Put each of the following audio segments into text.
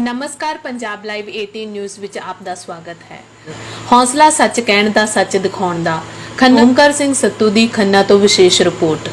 ਨਮਸਕਾਰ, Punjab live 18 news ਵਿੱਚ ਆਪ ਦਾ ਸਵਾਗਤ ਹੈ। ਹੌਸਲਾ ਸੱਚ ਕਹਿਣ ਦਾ, ਸੱਚ ਦਿਖਾਉਣ ਦਾ। ਖੰਨਾ ਸਿੰਘ ਸੱਤੂ ਦੀ ਖੰਨਾ ਤੋਂ ਵਿਸ਼ੇਸ਼ ਰਿਪੋਰਟ।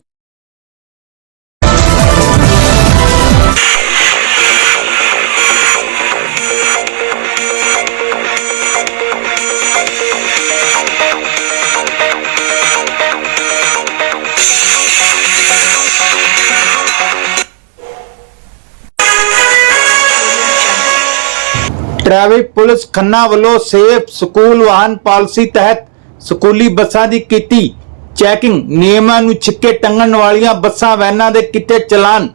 ਟ੍ਰੈਫਿਕ ਪੁਲਿਸ ਖੰਨਾ ਵੱਲੋਂ ਸੇਫ ਸਕੂਲ ਵਾਹਨ ਪਾਲਿਸੀ ਤਹਿਤ ਸਕੂਲੀ ਬੱਸਾਂ ਦੀ ਕੀਤੀ ਚੈਕਿੰਗ ਨਿਯਮਾਂ ਨੂੰ ਛਿੱਕੇ ਟੰਗਣ ਵਾਲੀਆਂ ਬੱਸਾਂ ਵੈਨਾਂ ਦੇ ਕਿਤੇ ਚਲਾਨ।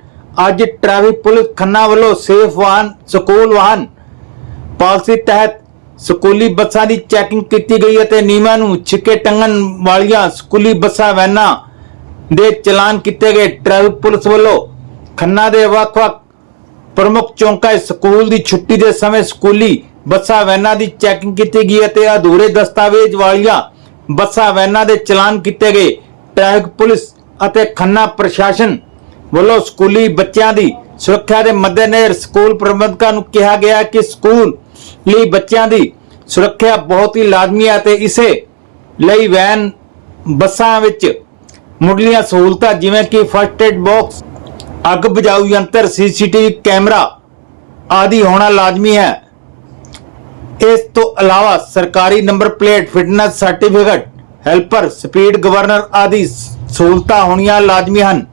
ਅੱਜ ਟ੍ਰੈਫਿਕ ਪੁਲਿਸ ਖੰਨਾ ਵੱਲੋਂ ਸੇਫ ਵਾਹਨ, ਸਕੂਲ ਵਾਹਨ ਪਾਲਿਸੀ ਤਹਿਤ ਸਕੂਲੀ ਬੱਸਾਂ ਦੀ ਚੈਕਿੰਗ ਕੀਤੀ ਗਈ ਅਤੇ ਨਿਯਮਾਂ ਨੂੰ ਛਿੱਕੇ ਟੰਗਣ ਵਾਲੀਆਂ ਸਕੂਲੀ ਬੱਸਾਂ ਵੈਨਾਂ ਦੇ ਚਲਾਨ ਕੀਤੇ ਗਏ। ਟ੍ਰੈਫਿਕ ਪੁਲਿਸ ਵੱਲੋਂ ਖੰਨਾ ਦੇ ਵੱਖ-ਵੱਖ ਪ੍ਰਮੁੱਖ ਚੌਂਕਾਂ ਸਕੂਲ ਦੀ ਛੁੱਟੀ ਦੇ ਸਮੇਂ ਸਕੂਲੀ ਬੱਸਾਂ ਵੈਨਾਂ ਦੀ ਚੈਕਿੰਗ ਕੀਤੀ ਗਈ ਅਤੇ ਅਧੂਰੇ ਦਸਤਾਵੇਜ਼ ਵਾਲੀਆਂ ਬੱਸਾਂ ਵੈਨਾਂ ਦੇ ਚਲਾਨ ਕੀਤੇ ਗਏ। ਟ੍ਰੈਫਿਕ ਪੁਲਿਸ ਅਤੇ ਖੰਨਾ ਪ੍ਰਸ਼ਾਸਨ ਵੱਲੋਂ ਸਕੂਲੀ ਬੱਚਿਆਂ ਦੀ ਸੁਰੱਖਿਆ ਦੇ ਮੱਦੇਨਜ਼ਰ ਸਕੂਲ ਪ੍ਰਬੰਧਕਾਂ ਨੂੰ ਕਿਹਾ ਗਿਆ ਕਿ ਸਕੂਲ ਲਈ ਬੱਚਿਆਂ ਦੀ ਸੁਰੱਖਿਆ ਬਹੁਤ ਹੀ ਲਾਜ਼ਮੀ ਹੈ ਅਤੇ ਇਸੇ ਲਈ ਵੈਨ ਬੱਸਾਂ ਵਿੱਚ ਮੁੱਢਲੀਆਂ ਸਹੂਲਤਾਂ ਜਿਵੇਂ ਕਿ ਫਸਟ ਏਡ ਬਾਕਸ ਅੱਗ ਬੁਝਾਊ ਯੰਤਰ, ਸੀਸੀਟੀਵੀ ਕੈਮਰਾ ਆਦਿ ਹੋਣਾ ਲਾਜ਼ਮੀ ਹੈ। ਇਸ ਤੋਂ ਇਲਾਵਾ ਸਰਕਾਰੀ number plate, fitness certificate, helper, speed governor ਆਦਿ ਸਹੂਲਤਾਂ ਹੋਣੀਆਂ ਲਾਜ਼ਮੀ ਹਨ।